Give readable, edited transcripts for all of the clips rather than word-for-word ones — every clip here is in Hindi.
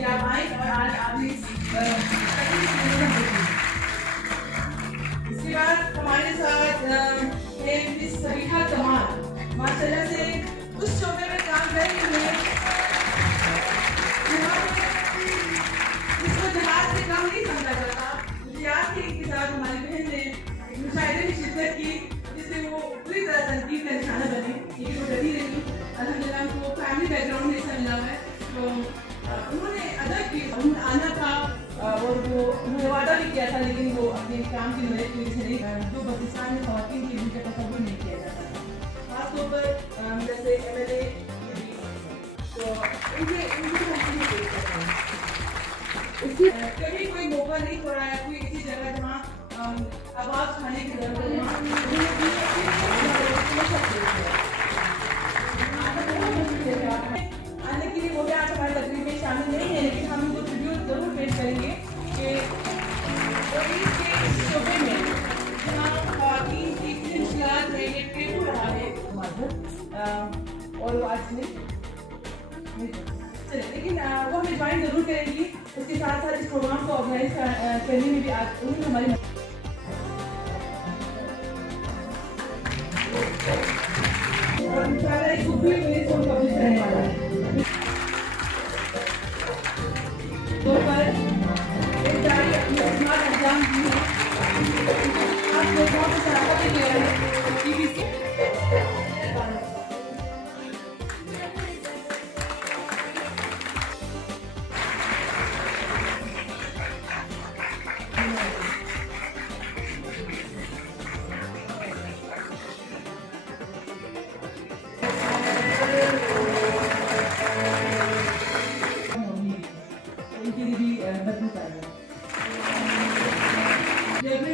कि आप आए और आज आप इसके बाद हमारे साथ है मिस सरीहा कमाल, माशाल्लाह से उस शोबे में काम कर रही है जिसको जहाज से काम नहीं समझा जाता। इतिहास के साथ हमारी बहन ने मुशाहिदे में शिरकत की जिससे वो पूरी तरह तनकीद का निशाना बनी, लेकिन वो डरी रही। अल्हम्दुलिल्लाह उनको फैमिली बैकग्राउंड में ऐसा मिला है तो उन्होंने अदा की, उन्होंने आना था और वो उन्होंने वादा भी किया था, लेकिन वो अपने काम की वजह की वजह से नहीं, जो पाकिस्तान में ख़वातीन की उनका तस्वुर नहीं किया जाता था, खासतौर पर जैसे MLA तो उनके कभी कोई मौका नहीं छोड़ा है, कोई ऐसी जगह जहाँ आवाज़ खाने की जरूरत आने के लिए वो भी आज हमारी तकरीब में शामिल नहीं है, लेकिन हम उनको ट्रिब्यूट जरूर पेश करेंगे कि इस शोबे में जहाँ ख़वातीन की इंशलात है ये पेटू रहा है और वो आज नहीं चले, लेकिन वो हमें ज्वाइन जरूर करेंगी। उसके साथ साथ इस प्रोग्राम को ऑर्गेनाइज करने में भी आज उन्होंने हमारी पब्लिश करने वाला है तो पर एक जारी अपनी स्मार्ट एग्जाम दी है, आप लोगों को सराहना भी किया है TVC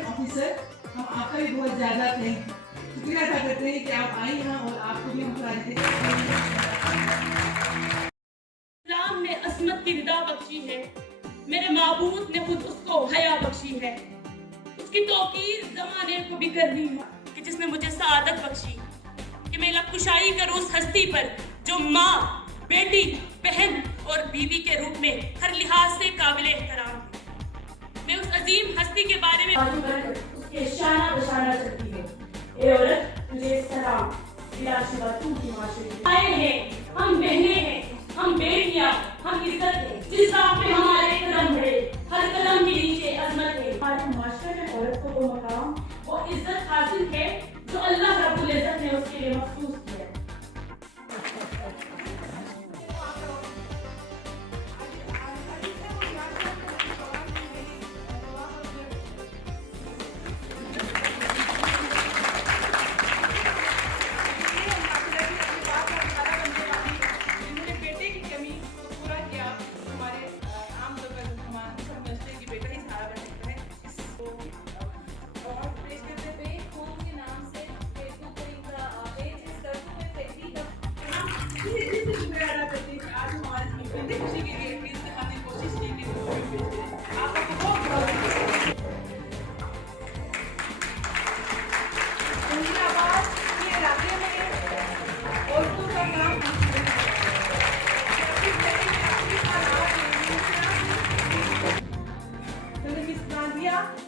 ऑफिसर, हम आपका भी बहुत ज़्यादा शुक्रिया अदा करते हैं कि आप आई यहाँ और आपको भी हम इस्लाम ने असमत की रिदा बख्शी है, मेरे माबूद ने खुद उसको हया बख्शी है, उसकी तौकीर ज़माने को भी कर रही हूँ कि जिसने मुझे सआदत बख्शी कि मैं लबकुशाई करूँ उस हस्ती पर जो माँ, बेटी, बहन और बीवी के रूप में हर लिहाज से काबिल एहतराम। मैं उस अजीम हस्ती के बारे में उसके शाना बशाना चलती है। ए औरत तुझे सलाम, बिलाशुबा तू की माशरे आए हैं, हम बहनें हैं, हम बेटियां, हम इज्जत है, जिस राह पे हमारे कदम है, हर कदम के नीचे अजमत है। हमारे माशरे में औरत को वो मकाम, वो इज्जत हासिल है जो अल्लाह रब्बुल इज्जत ने उसके लिए मखसूस किया है।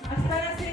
अस्थाना से